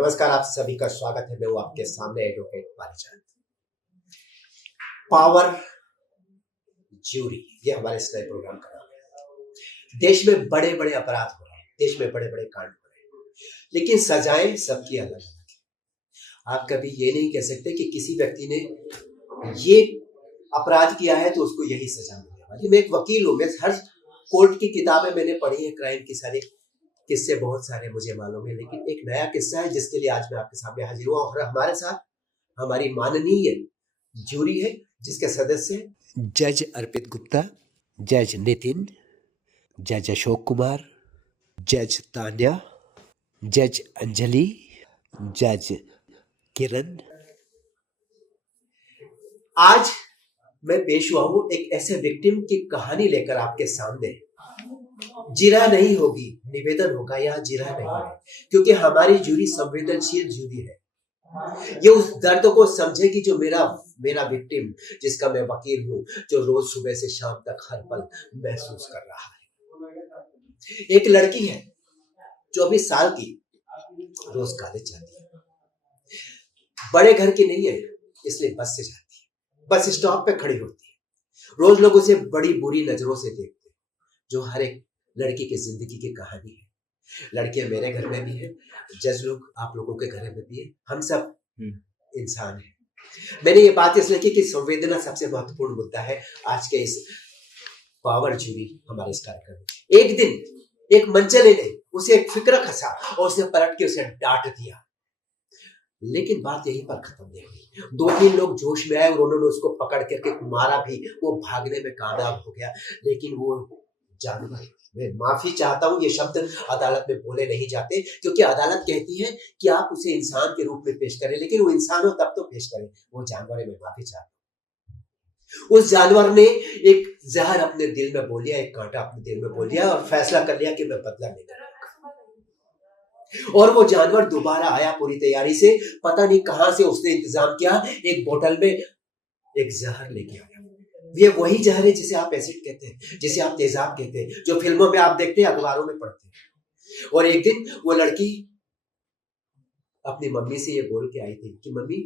नमस्कार, आप सभी का स्वागत है। मैं हूं आपके सामने एडवोकेट पारिजात। पावर ज्यूरी, ये हमारे इस नए प्रोग्राम का नाम है। देश में बड़े बड़े अपराध हो रहे हैं, देश में बड़े बड़े कांड हो रहे हैं, लेकिन सजाएं सबकी अलग अलग है। आप कभी ये नहीं कह सकते कि किसी व्यक्ति ने ये अपराध किया है तो उसको यही सजा मिलने वाली। मैं एक वकील हूं, मैं हर कोर्ट की किताबें मैंने पढ़ी है, क्राइम की सारी किस्से बहुत सारे मुझे मालूम है, लेकिन एक नया किस्सा है जिसके लिए आज मैं आपके सामने हाजिर हुआ। और हमारे साथ हमारी माननीय जूरी है, जिसके सदस्य जज अर्पित गुप्ता, जज नितिन, जज अशोक कुमार, जज तान्या, जज अंजलि, जज किरण। आज मैं पेश हुआ हूं एक ऐसे विक्टिम की कहानी लेकर आपके सामने। जिरह नहीं होगी, निवेदन होगा, यहाँ जिरह नहीं है, क्योंकि हमारी जूरी संवेदनशील जूरी है। ये उस दर्द को समझेगी जो मेरा विक्टिम, जिसका मैं वकील हूं, जो रोज सुबह से शाम तक हर पल महसूस कर रहा है। एक लड़की है 24 साल की, रोज कॉलेज जाती है, बड़े घर की नहीं है इसलिए बस से जाती है, बस स्टॉप पे खड़ी होती है। रोज लोग उसे बड़ी बुरी नजरों से देखते हैं, जो हर एक लड़की की जिंदगी की कहानी है। लड़कियां मेरे घर में भी है, जज लोग आप लोगों के घर में भी है, हम सब इंसान है। मैंने ये बात इसलिए की कि संवेदना सबसे महत्वपूर्ण मुद्दा है आज के इस पावर जूरी हमारे इस कार्यक्रम में। एक दिन एक मंचले ने उसे एक फिक्र खसा और उसने पलट के उसे डांट दिया, लेकिन बात यहीं पर खत्म नहीं हुई। 2-3 लोग जोश में आए और उन्होंने उसको पकड़ करके मारा भी। वो भागने में कामयाब हो गया, लेकिन वो जानवर, मैं माफी चाहता हूं, ये शब्द अदालत में बोले नहीं जाते, क्योंकि अदालत कहती है कि आप उसे इंसान के रूप में पेश करें, लेकिन वो इंसान हो तब तो पेश करें, वो जानवर है। मैं माफी चाहता हूं। उस जानवर ने एक जहर अपने दिल में बोल लिया, एक कांटा अपने दिल में बोल लिया और फैसला कर लिया कि मैं बदला नहीं करूंगा। और वो जानवर दोबारा आया पूरी तैयारी से, पता नहीं कहां से उसने इंतजाम किया, एक बोतल में एक जहर लेके आया। ये वही जहर है जिसे आप एसिड कहते हैं, जिसे आप तेजाब कहते हैं, जो फिल्मों में आप देखते हैं, अखबारों में पढ़ते हैं। और एक दिन वो लड़की अपनी मम्मी से ये बोल के आई थी कि मम्मी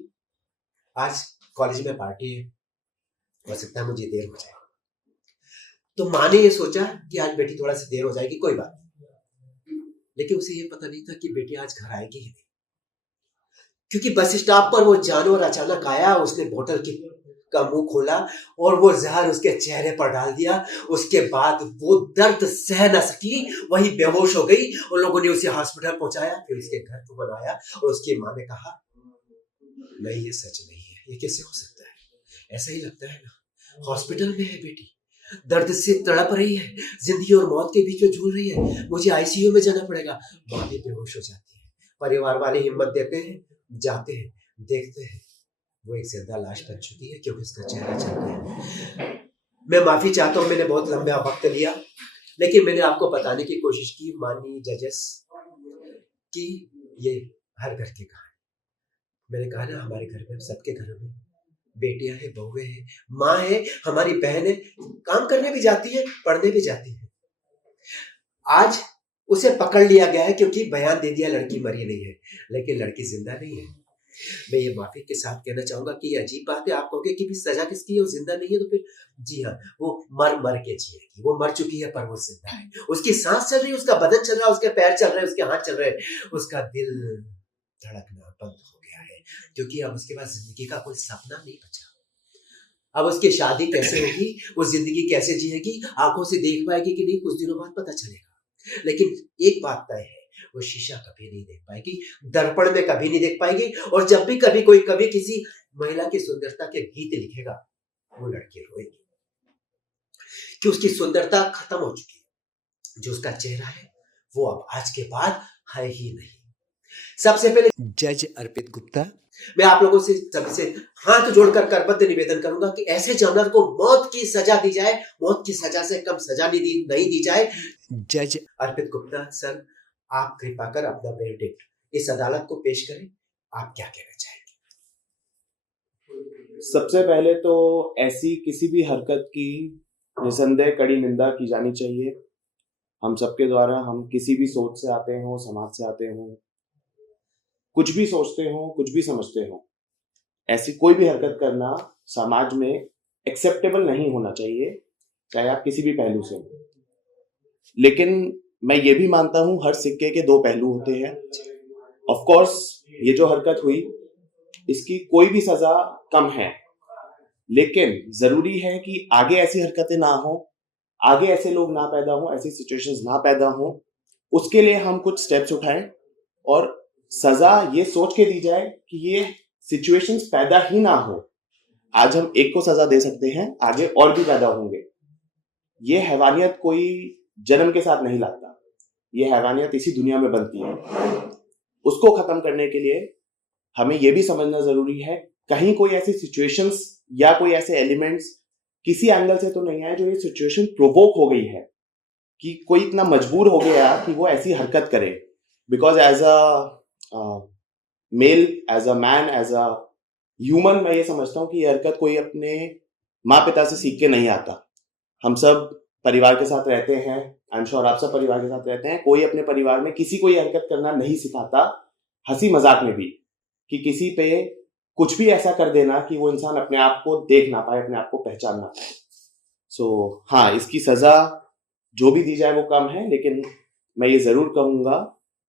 आज कॉलेज में पार्टी है, हो सकता है मुझे देर हो जाए। तो माँ ने ये सोचा कि आज बेटी थोड़ा सा देर हो जाएगी, कोई बात नहीं, लेकिन उसे ये पता नहीं था कि बेटी आज घर आएगी ही नहीं, क्योंकि बस स्टॉप पर वो जानवर अचानक आया, उसने बोतल का मुंह खोला और वो जहर उसके चेहरे पर डाल दिया। उसके बाद वो दर्द सह न सकी, वही बेहोश हो गई और लोगों ने उसे हॉस्पिटल पहुंचाया, फिर उसके घर को बनाया और उसकी माँ ने कहा नहीं ये सच नहीं है, ये कैसे हो सकता है, ऐसा ही लगता है ना, हॉस्पिटल में है बेटी, दर्द से तड़प रही है, जिंदगी और मौत के बीच में झूल रही है, मुझे आईसीयू में जाना पड़ेगा। माँ भी बेहोश हो जाती है, परिवार वाले हिम्मत देते हैं, जाते हैं, देखते हैं वो एक जिंदा लाश बन चुकी है, क्योंकि उसका चेहरा चल गया। मैं माफी चाहता हूं, मैंने बहुत लंबा वक्त लिया, लेकिन मैंने आपको बताने की कोशिश की माननीय जजेस कि ये हर घर की कहानी। मैंने कहा ना, हमारे घर में, सबके घरों में बेटियां हैं, बहुएं हैं, माँ है, हमारी बहन है, काम करने भी जाती है, पढ़ने भी जाती है। आज उसे पकड़ लिया गया है क्योंकि बयान दे दिया लड़की मरी नहीं है, लेकिन लड़की जिंदा नहीं है। मैं ये माफी के साथ कहना चाहूंगा कि ये अजीब बात है। आप कहोगे कि भी सजा किसकी है, वो जिंदा नहीं है, तो फिर जी हाँ, वो मर के जिएगी, वो मर चुकी है पर वो जिंदा है, उसकी सांस चल रही है, उसका बदन चल रहा है, उसके पैर चल रहे हैं, उसके हाथ चल रहे हैं, उसका दिल धड़कना बंद हो गया है, क्योंकि अब उसके पास जिंदगी का कोई सपना नहीं बचा। अब उसकी शादी कैसे होगी, वो जिंदगी कैसे जिएगी, आंखों से देख पाएगी कि नहीं, कुछ दिनों बाद पता चलेगा। लेकिन एक बात तय है, वो शीशा कभी नहीं देख पाएगी, दर्पण में कभी नहीं देख पाएगी, और जब भी कभी किसी महिला की सुंदरता के गीत लिखेगा, वो लड़की रोएगी कि उसकी सुंदरता खत्म हो चुकी है, जो उसका चेहरा है वो अब आज के बाद है ही नहीं। सबसे पहले जज अर्पित गुप्ता, मैं आप लोगों से सबसे हाथ जोड़कर करबद्ध निवेदन करूंगा कि ऐसे जानवर को मौत की सजा दी जाए, मौत की सजा से कम सजा नहीं दी जाए। जज अर्पित गुप्ता सर, आप कृपा कर अपना वर्डिक्ट इस अदालत को पेश करें, आप क्या कहना चाहेंगे? सबसे पहले तो ऐसी किसी भी हरकत की निसंदेह कड़ी निंदा की जानी चाहिए। हम सबके द्वारा, हम किसी भी सोच से आते हों, समाज से आते हों, कुछ भी सोचते हो, कुछ भी समझते हो, ऐसी कोई भी हरकत करना समाज में एक्सेप्टेबल नहीं होना चाहिए, चाहे आप किसी भी पहलू से हो। लेकिन मैं ये भी मानता हूं हर सिक्के के दो पहलू होते हैं। ऑफ कोर्स ये जो हरकत हुई इसकी कोई भी सजा कम है, लेकिन जरूरी है कि आगे ऐसी हरकतें ना हो, आगे ऐसे लोग ना पैदा हो, ऐसी सिचुएशंस ना पैदा हो। उसके लिए हम कुछ स्टेप्स उठाएं और सजा ये सोच के दी जाए कि ये सिचुएशंस पैदा ही ना हो। आज हम एक को सजा दे सकते हैं, आगे और भी पैदा होंगे। ये हैवानियत कोई जन्म के साथ नहीं लाता, ये हैवानियत इसी दुनिया में बनती है। उसको खत्म करने के लिए हमें यह भी समझना जरूरी है कहीं कोई ऐसी सिचुएशंस या कोई ऐसे एलिमेंट्स किसी एंगल से तो नहीं आए जो ये सिचुएशन प्रोवोक हो गई है कि कोई इतना मजबूर हो गया कि वो ऐसी हरकत करे। Because as a male, as a man, as a human, मैं ये समझता हूँ कि ये हरकत कोई अपने माँ पिता से सीख के नहीं आता। हम सब परिवार के साथ रहते हैं, आई एम श्योर आप सब परिवार के साथ रहते हैं। कोई अपने परिवार में किसी को ये हरकत करना नहीं सिखाता, हंसी मजाक में भी, कि किसी पे कुछ भी ऐसा कर देना कि वो इंसान अपने आप को देख ना पाए, अपने आप को पहचान ना पाए। सो हाँ, इसकी सजा जो भी दी जाए वो कम है, लेकिन मैं ये जरूर कहूंगा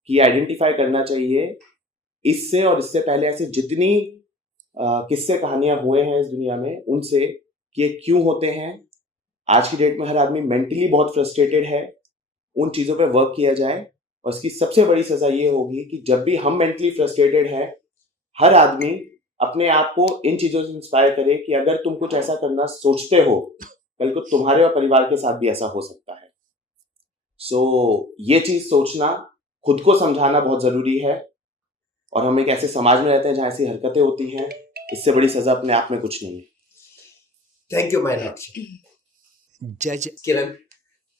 कि आइडेंटिफाई करना चाहिए इससे और इससे पहले ऐसे जितनी किस्से कहानियां हुए हैं इस दुनिया में उनसे कि ये क्यों होते हैं। आज की डेट में हर आदमी मेंटली बहुत फ्रस्ट्रेटेड है, उन चीजों पे वर्क किया जाए। और इसकी सबसे बड़ी सजा ये होगी कि जब भी हम मेंटली फ्रस्ट्रेटेड हैं, हर आदमी अपने आप को इन चीजों से इंस्पायर करे कि अगर तुम कुछ ऐसा करना सोचते हो, कल को तुम्हारे और परिवार के साथ भी ऐसा हो सकता है। सो ये चीज सोचना, खुद को समझाना बहुत जरूरी है। और हम एक ऐसे समाज में रहते हैं जहां ऐसी हरकतें होती हैं, इससे बड़ी सजा अपने आप में कुछ नहीं है। Thank you my Lord. जज किरण,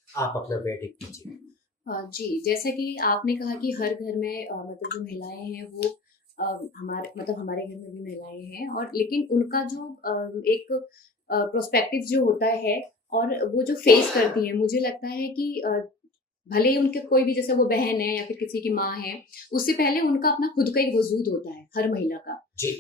आप अपना वर्डिक्ट कीजिए। जी, जैसा कि आपने कहा कि हर घर में मतलब जो महिलाएं हैं वो हमारे घर में भी महिलाएं हैं, और लेकिन उनका जो एक प्रोस्पेक्टिव जो होता है और वो जो फेस करती हैं, मुझे लगता है कि भले ही उनके कोई भी, जैसे वो बहन है या फिर किसी की माँ है, उससे पहले उनका अपना खुद का एक वजूद होता है हर महिला का। जी।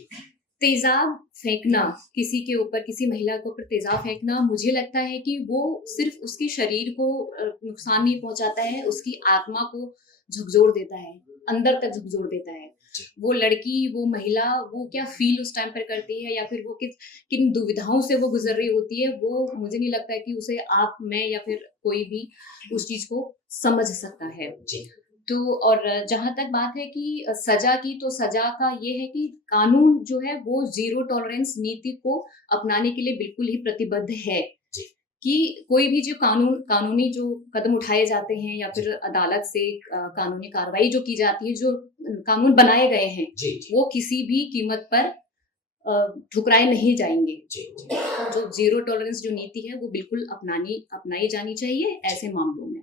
तेजाब फेंकना किसी के ऊपर, किसी महिला के ऊपर तेजाब फेंकना, मुझे लगता है कि वो सिर्फ उसके शरीर को नुकसान नहीं पहुंचाता है, उसकी आत्मा को झकझोर देता है, अंदर तक झकझोर देता है। वो लड़की, वो महिला, वो क्या फील उस टाइम पर करती है या फिर वो किन दुविधाओं से वो गुजर रही होती है, वो मुझे नहीं लगता है कि उसे आप, मैं या फिर कोई भी उस चीज को समझ सकता है। जी। तो और जहां तक बात है कि सजा की, तो सजा का ये है कि कानून जो है वो जीरो टॉलरेंस नीति को अपनाने के लिए बिल्कुल ही प्रतिबद्ध है कि कोई भी जो कानूनी जो कदम उठाए जाते हैं या फिर अदालत से कानूनी कार्रवाई जो की जाती है, जो कानून बनाए गए हैं, वो किसी भी कीमत पर ठुकराए नहीं जाएंगे। जो जीरो टॉलरेंस जो नीति है वो बिल्कुल अपनाई जानी चाहिए ऐसे मामलों में।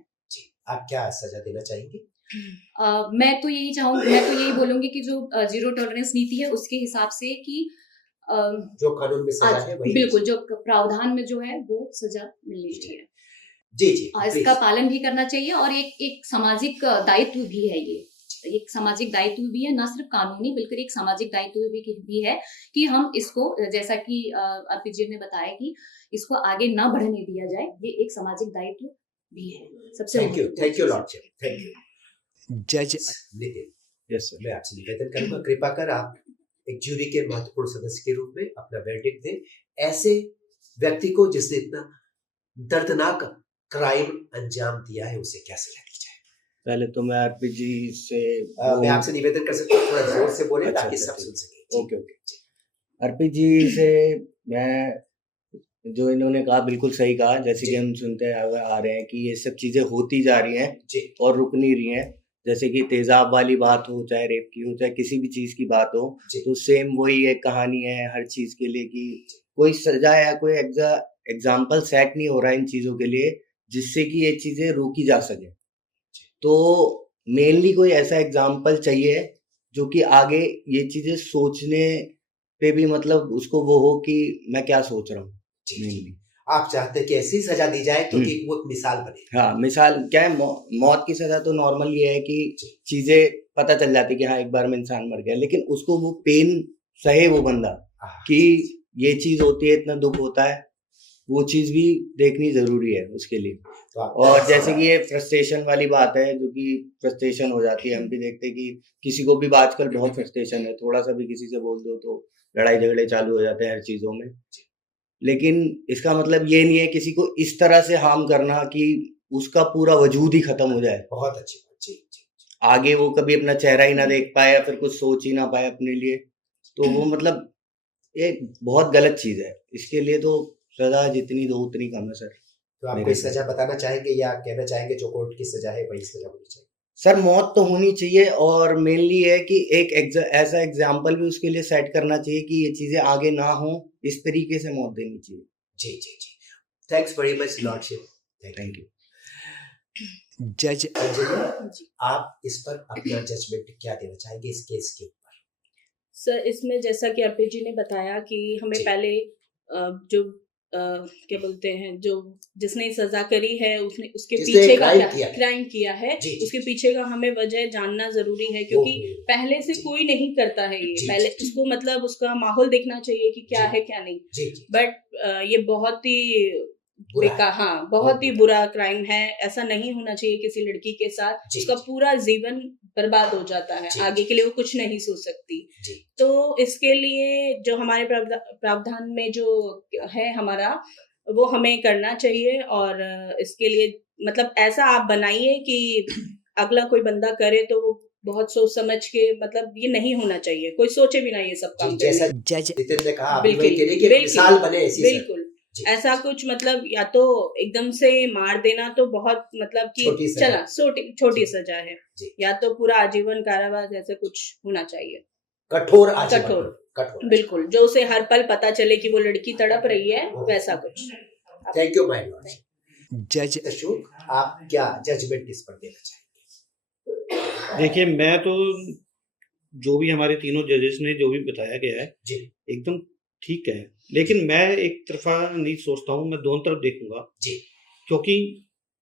आप क्या सजा देना चाहेंगे? मैं तो यही बोलूंगी कि जो जीरो टॉलरेंस नीति है उसके हिसाब से कि जो कानून में सजा है वही, बिल्कुल जो प्रावधान में जो है वो सजा मिलनी चाहिए। जी। इसका पालन भी करना चाहिए और एक सामाजिक दायित्व भी है। ये एक सामाजिक दायित्व भी है, ना सिर्फ कानूनी बल्कि एक सामाजिक दायित्व भी है कि हम इसको, जैसा कि अर्पित जी ने बताया, कि इसको आगे ना बढ़ने दिया जाए। ये एक सामाजिक दायित्व भी है। सबसे thank you Lord, thank you. जज नितिन, यस सर, मैं आपसे निवेदन करूंगा, कृपा कर आप एक ज्यूरी के महत्वपूर्ण सदस्य के रूप में अपना वर्डिक्ट दें ऐसे व्यक्ति को जिसने इतना दर्दनाक क्राइम अंजाम दिया है, उसे क्या सजा दी जाए। पहले तो मैं अर्पित जी से मैं आपसे निवेदन कर सकता हूँ, थोड़ा जोर से बोले ताकि सब सुन सके। ओके। अर्पित जी से मैं, जो इन्होंने कहा बिल्कुल सही कहा, जैसे कि हम सुनते आ रहे हैं कि ये सब चीजें होती जा रही हैं और रुक नहीं रही हैं। जैसे कि तेजाब वाली बात हो, चाहे रेप की हो, चाहे किसी भी चीज की बात हो, तो सेम वही एक कहानी है हर चीज के लिए कि कोई सजा या कोई एग्जाम्पल सेट नहीं हो रहा है इन चीजों के लिए जिससे कि ये चीजें रोकी जा सके। तो मेनली कोई ऐसा एग्जाम्पल चाहिए जो कि आगे ये चीजें सोचने पे भी मतलब उसको वो हो कि मैं क्या सोच रहा हूँ। मेनली आप चाहते हैं कि ऐसी सजा दी जाए क्योंकि वो एक मिसाल बने। हाँ, मिसाल क्या है, मौत की सजा तो नॉर्मल ये है कि चीजें पता चल जाती कि हाँ एक बार में इंसान मर गया, लेकिन उसको वो पेन सहे वो बंदा कि ये चीज होती है, इतना दुख होता है, वो चीज भी देखनी जरूरी है उसके लिए। और जैसे कि ये फ्रस्ट्रेशन वाली बात है, जो कि फ्रस्ट्रेशन हो जाती है, हम भी देखते हैं कि किसी को भी आजकल बहुत फ्रस्ट्रेशन है, थोड़ा सा भी किसी से बोल दो तो लड़ाई झगड़े चालू हो जाते हैं हर चीजों में। लेकिन इसका मतलब ये नहीं है किसी को इस तरह से हार्म करना कि उसका पूरा वजूद ही खत्म हो जाए, बहुत अच्छी बात। जी जी आगे वो कभी अपना चेहरा ही ना देख पाए या फिर कुछ सोच ही ना पाए अपने लिए, तो वो मतलब ये बहुत गलत चीज है। इसके लिए तो सजा जितनी दो उतनी कम है सर। तो आप मेरे कोई से। सजा बताना चाहेंगे या कहना चाहेंगे जो कोर्ट की सजा है वही सजा होनी चाहिए? सर मौत तो होनी चाहिए, और मेनली है कि एक ऐसा एग्जाम्पल भी उसके लिए सेट करना चाहिए कि ये चीजें आगे ना हो, इस तरीके से मौत देनी चाहिए। जी जी जी, thanks very much lordship, thank you. जज अंजलि, आप इस पर अपना जजमेंट क्या देना चाहेंगे इस केस के ऊपर? सर इसमें जैसा कि अर्पित जी ने बताया कि हमें जी। पहले जो क्या बोलते हैं, जो जिसने सजा करी है उसने उसके जिसने पीछे का crime किया है। क्राइम किया है, जी, जी। उसके पीछे का हमें वजह जानना जरूरी है, क्योंकि ओहो। पहले से जी। कोई नहीं करता है ये। जी, पहले जी, जी। उसको मतलब उसका माहौल देखना चाहिए कि क्या जी। है क्या नहीं। जी जी, बट ये बहुत ही बुरा है। हाँ, बहुत ही बुरा क्राइम है। ऐसा नहीं होना चाहिए किसी लड़की के साथ। जी, उसका जी। पूरा जीवन बर्बाद हो जाता है, जी, आगे जी। के लिए वो कुछ नहीं सोच सकती। जी तो इसके लिए जो हमारे प्रावधान में जो है हमारा, वो हमें करना चाहिए। और इसके लिए मतलब ऐसा आप बनाइए कि अगला कोई बंदा करे तो वो बहुत सोच समझ के, मतलब ये नहीं होना चाहिए, कोई सोचे भी ना ये सब काम जी, जैसा करने। जज नितिन ने कहा, आप भी वही बिल्कुल, कह रहे हैं कि एक बिल्कुल, मिसाल बने ऐसी सजा। बिल्कुल। जी, ऐसा कुछ मतलब या तो एकदम से मार देना तो बहुत मतलब कि छोटी सजा। चला छोटी जी। सजा है, जी। या तो पूरा आजीवन कारावास जैसे कुछ होना चाहिए। कठोर आजीवन, कठोर। कठोर। बिल्कुल, जो उसे हर पल पता चले कि वो लड़की तड़प रही है, वैसा कुछ। Thank you my Lord. जज अशोक, आप क्या जजमेंट इस पर देना चाहेंगे? देखिए, मैं तो जो भी हमारे तीनों जजेस ने जो भी बताया गया है जी एकदम ठीक है, लेकिन मैं एक तरफा नहीं सोचता हूँ, मैं दोनों तरफ देखूंगा। जी क्योंकि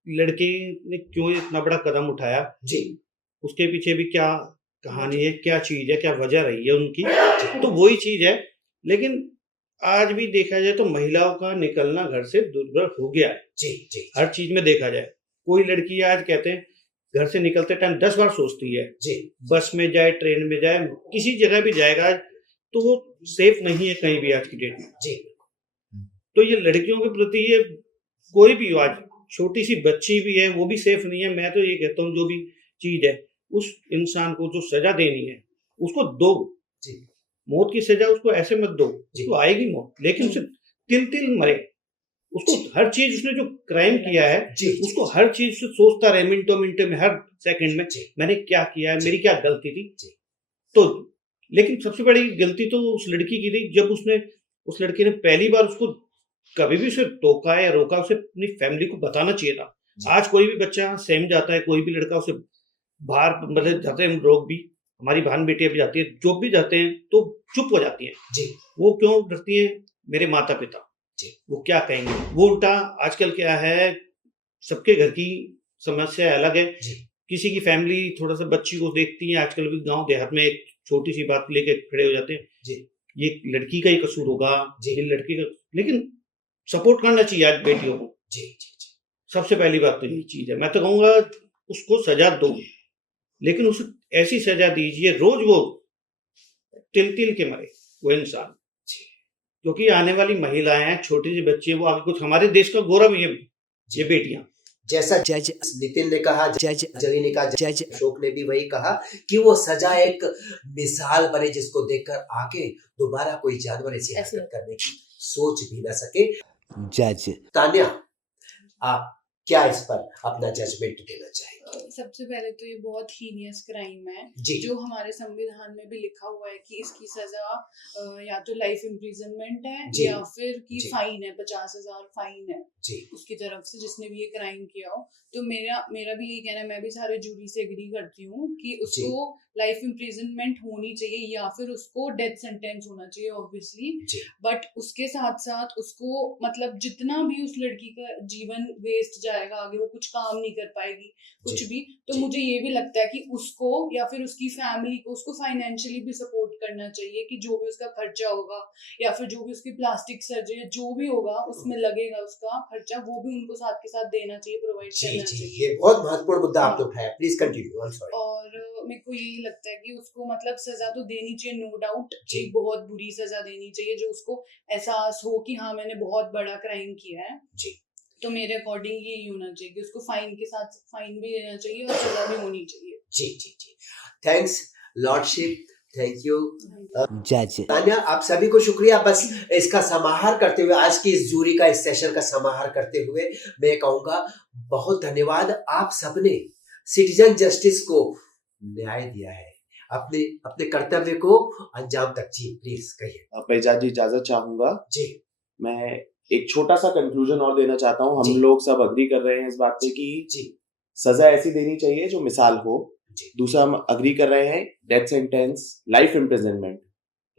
लड़के ने क्यों इतना बड़ा कदम उठाया, जी उसके पीछे भी क्या कहानी है, क्या चीज है, क्या वजह रही है उनकी, तो वही चीज है। लेकिन आज भी देखा जाए तो महिलाओं का निकलना घर से दुर्लभ हो गया है। जी जी हर चीज में देखा जाए, कोई लड़की आज कहते हैं घर से निकलते टाइम 10 बार सोचती है, जी बस में जाए, ट्रेन में जाए, किसी जगह भी जाएगा तो वो सेफ नहीं है कहीं भी आज की डेट में। जी तो ये लड़कियों के प्रति, ये कोई भी हो, आज छोटी सी बच्ची भी है वो भी सेफ नहीं है। मैं तो ये कहता हूँ जो भी चीज है, उस इंसान को जो सजा देनी है उसको दो। जी मौत की सजा उसको ऐसे मत दो, जी। उसको आएगी मौत, लेकिन उसे तिल तिल मरे। उसको हर चीज, उसने जो क्राइम किया है जी उसको हर चीज से सोचता रहे, मिनटों मिनटों में, हर सेकंड में, जी। मैंने क्या किया है, मेरी क्या गलती थी। जी। तो लेकिन सबसे बड़ी गलती तो उस लड़की की थी, जब उस लड़की ने पहली बार उसको कभी भी उसे टोका या रोका, उसे अपनी फैमिली को बताना चाहिए था। आज कोई भी बच्चा सहम जाता है, कोई भी लड़का उसे बाहर मतलब जाते हैं लोग भी, हमारी बहन बेटियां भी जाती है, जो भी जाते हैं तो चुप हो जाती हैं। जी वो क्यों डरती हैं? मेरे माता पिता जी। वो क्या कहेंगे। वो उल्टा आजकल क्या है, सबके घर की समस्या अलग है। जी। किसी की फैमिली थोड़ा सा बच्ची को देखती है, आजकल भी गांव देहात में एक छोटी सी बात लेके खड़े हो जाते हैं, जी। ये लड़की का ही कसूर होगा, जी। ये लड़की का। लेकिन सपोर्ट करना चाहिए आज बेटियों को। जी जी जी। सबसे पहली बात तो यही चीज है। मैं तो कहूंगा उसको सजा दो, लेकिन उसे ऐसी सजा दीजिए रोज वो तिल तिल के मरे वो इंसान। क्योंकि आने वाली महिलाएं हैं, छोटी सी बच्ची, वो आगे कुछ हमारे देश का गौरव है ये बेटियां। जैसा जज नितिन ने कहा, जज अंजलि ने कहा, जज अशोक ने भी वही कहा कि वो सजा एक मिसाल बने जिसको देखकर आगे दोबारा कोई जानवर ऐसी हरकत करने की सोच भी ना सके। जज तान्या, आप क्या इस पर अपना जजमेंट देना चाहेंगे? सबसे पहले तो ये बहुत हीनियस क्राइम है जी जो हमारे संविधान में भी लिखा हुआ है कि इसकी सजा या तो लाइफ इम्प्रिजनमेंट है जी, या फिर की जी। फाइन है, 50,000 फाइन है जी उसकी तरफ से जिसने भी ये क्राइम किया हो। तो मेरा भी यही कहना है, मैं भी सारे जूरी से एग्री करती हूँ कि उसको लाइफ इम्प्रिजनमेंट होनी चाहिए या फिर उसको डेथ सेंटेंस होना चाहिए ऑब्वियसली। जी बट उसके साथ साथ उसको मतलब जितना भी उस लड़की का जीवन वेस्ट जाएगा, आगे वो कुछ काम नहीं कर पाएगी कुछ जी, भी, तो जी। मुझे ये भी लगता है कि उसको या फिर उसकी फैमिली को उसको फाइनेंशियली भी सपोर्ट करना चाहिए कि जो भी उसका खर्चा होगा या फिर जो भी उसकी प्लास्टिक सर्जरी जो भी होगा उसमें लगेगा उसका खर्चा, वो भी उनको साथ के साथ देना चाहिए, प्रोवाइड जी करना जी, चाहिए। ये बहुत महत्वपूर्ण मुद्दा हाँ। आपने उठाया, please continue. I am sorry. और मेरे को यही लगता है कि उसको मतलब सजा तो देनी चाहिए, नो डाउट, जी। एक बहुत बुरी सजा देनी चाहिए जो उसको एहसास हो कि हाँ मैंने बहुत बड़ा क्राइम किया है। जी तो मेरे अकॉर्डिंग यही होना चाहिए कि उसको फाइन के साथ फाइन भी देना चाहिए और सजा भी होनी चाहिए। जी जी जी, थैंक्स लॉर्डशिप, थैंक यू जज तान्या, आप सभी को शुक्रिया। बस इसका समाहार करते हुए, आज की इस जूरी का इस सेशन का समाहार करते हुए मैं कहूंगा बहुत धन्यवाद। आप सबने सिटीजन जस्टिस को न्याय दिया है, अपने अपने कर्तव्य को अंजाम तक जी। प्लीज कहिए। पैजा जी इजाजत चाहूंगा। जी मैं एक छोटा सा कंक्लूजन और देना चाहता हूँ। जी। हम लोग सब अग्री कर रहे हैं इस बात पे कि जी सजा ऐसी देनी चाहिए जो मिसाल हो। जी दूसरा हम अग्री कर रहे हैं death sentence, life imprisonment.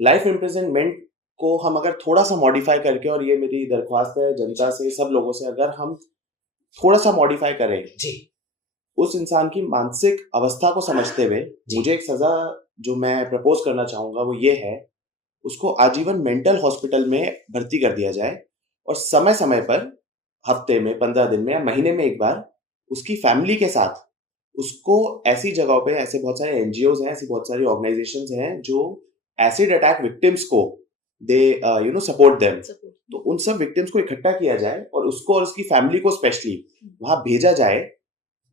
Life imprisonment को हम अगर थोड़ा सा मॉडिफाई करके, और ये मेरी दरख्वास्त है जनता से, सब लोगों से, अगर हम थोड़ा सा मॉडिफाई करें जी उस इंसान की मानसिक अवस्था को समझते हुए, मुझे एक सजा जो मैं प्रपोज करना चाहूंगा वो ये है, उसको आजीवन मेंटल हॉस्पिटल में भर्ती कर दिया जाए और समय समय पर, हफ्ते में, 15 दिन में या महीने में एक बार, उसकी फैमिली के साथ उसको ऐसी जगहों पे, ऐसे बहुत सारे एनजीओज हैं, ऐसी बहुत सारी ऑर्गेनाइजेशंस हैं जो एसिड अटैक विक्टिम्स को दे सपोर्ट देम, तो उन सब विक्टिम्स को इकट्ठा किया जाए और उसको और उसकी फैमिली को स्पेशली वहां भेजा जाए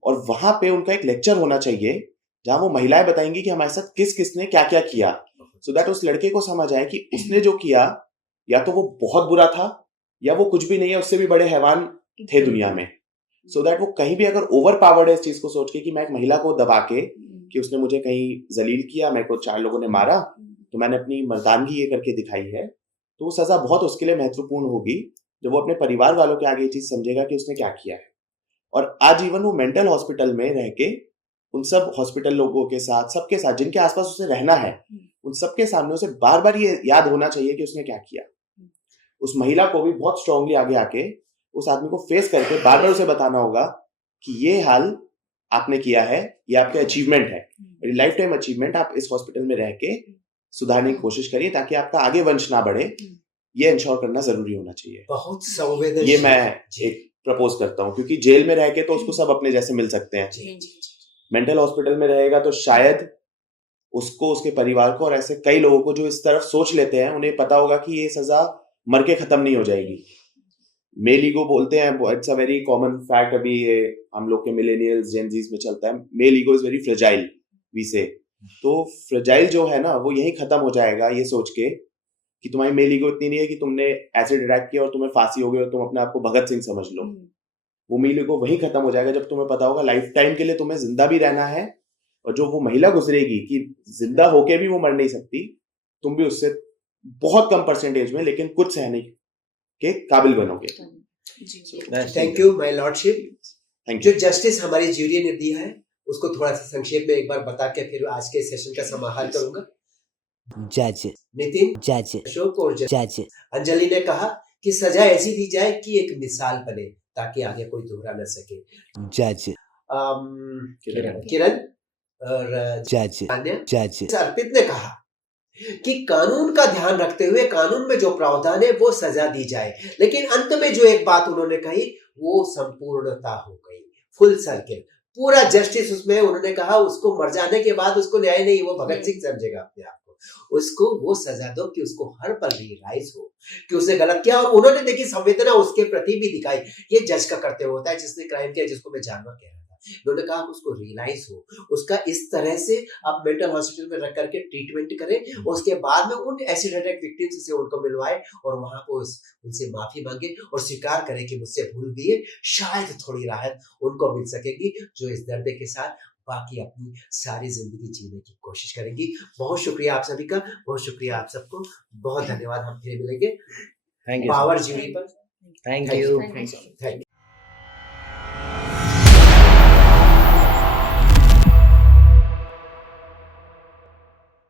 और वहां पे उनका एक लेक्चर होना चाहिए जहां वो महिलाएं बताएंगी कि हमारे साथ किस किसने क्या क्या किया, सो दैट उस लड़के को समझ आए कि उसने जो किया या तो वो बहुत बुरा था या वो कुछ भी नहीं है, उससे भी बड़े हैवान थे दुनिया में। सो दैट वो कहीं भी अगर ओवर पावर्ड है इस चीज को सोच के कि मैं एक महिला को दबा के कि उसने मुझे कहीं जलील किया, मेरे को 4 लोगों ने मारा, तो मैंने अपनी मर्दानगी ये करके दिखाई है, तो वो सजा बहुत उसके लिए महत्वपूर्ण होगी जब वो अपने परिवार वालों के आगे ये चीज समझेगा कि उसने क्या किया है। और आजीवन वो मेंटल हॉस्पिटल में रह के उन सब हॉस्पिटल लोगों के साथ, सबके साथ जिनके आसपास उसे रहना है, उन सबके सामने उसे बार बार ये याद होना चाहिए कि उसने क्या किया। उस महिला को भी बहुत स्ट्रांगली आगे आके उस आदमी को फेस करके बार बार उसे बताना होगा कि ये हाल आपने किया है, ये आपके अचीवमेंट है, लाइफ टाइम अचीवमेंट, आप इस हॉस्पिटल में रह के सुधारने की कोशिश करिए ताकि आपका आगे वंश ना बढ़े। ये इंश्योर करना जरूरी होना चाहिए। बहुत संवेदनशील। ये मैं एक प्रपोज करता हूँ, क्योंकि जेल में रह के तो उसको सब अपने जैसे मिल सकते हैं, जी जी मेंटल हॉस्पिटल में रहेगा तो शायद उसको, उसके परिवार को, और ऐसे कई लोगों को जो इस तरफ सोच लेते हैं, उन्हें पता होगा कि ये सजा मर के खत्म नहीं हो जाएगी। मेल ईगो बोलते हैं, it's a very common fact, अभी ये हम लोग के मिलेनियल्स जेनजीज में चलता है, male ego is very fragile we say. तो फ्रेजाइल जो है ना, वो यही खत्म हो जाएगा ये सोच के कि तुम्हारी मेल ईगो इतनी नहीं है कि तुमने एसिड अटैक किया और तुम्हें फांसी हो गई और तुम अपने आप को भगत सिंह समझ लो। वो मेल ईगो वही खत्म हो जाएगा जब तुम्हें पता होगा लाइफ टाइम के लिए तुम्हें जिंदा भी रहना है, और जो वो महिला गुजरेगी कि जिंदा होके भी वो मर नहीं सकती, तुम भी उससे बहुत कम परसेंटेज में लेकिन कुछ सहने के काबिल बनोगे। Thank you my lordship. Thank जो यू। जस्टिस हमारी ज्यूरी ने दिया है उसको थोड़ा सा संक्षेप में एक बार बता के फिर आज के सेशन का समाहार करूंगा। जज नितिन, जज अशोक और जज अंजलि ने कहा कि सजा ऐसी दी जाए कि एक मिसाल बने ताकि आगे कोई दोहरा न सके। जज किरण और जज तान्या, जज अर्पित ने कहा कि कानून का ध्यान रखते हुए कानून में जो प्रावधान है वो सजा दी जाए, लेकिन अंत में जो एक बात उन्होंने कही वो संपूर्णता हो गई, फुल सर्किल, पूरा जस्टिस उसमें। उन्होंने कहा उसको मर जाने के बाद उसको न्याय नहीं, वो भगत सिंह समझेगा अपने आप को, उसको वो सजा दो कि उसको हर पल रियलाइज हो कि उसने गलत किया। और उन्होंने देखी संवेदना उसके प्रति भी दिखाई। ये जज का कर्तव्य होता है जिसने क्राइम किया, जिसको मैं जानवर कह रहा था, इन्होंने कहा कि उसको रियलाइज हो, उसका इस तरह से आप मेंटल हॉस्पिटल में रख करके ट्रीटमेंट करें, उसके बाद में उन एसिड अटैक विक्टिम्स से उनको मिलवाए और वहां को उनसे माफी मांगे और स्वीकार करें कि मुझसे भूल गई है। शायद थोड़ी राहत उनको मिल सकेगी जो इस दर्द के साथ बाकी अपनी सारी जिंदगी जीने की कोशिश करेंगी। बहुत शुक्रिया आप सभी का, बहुत शुक्रिया आप सबको, बहुत धन्यवाद। हम फिर मिलेंगे थैंक यू पावर जीवी पर। Thank you thank you.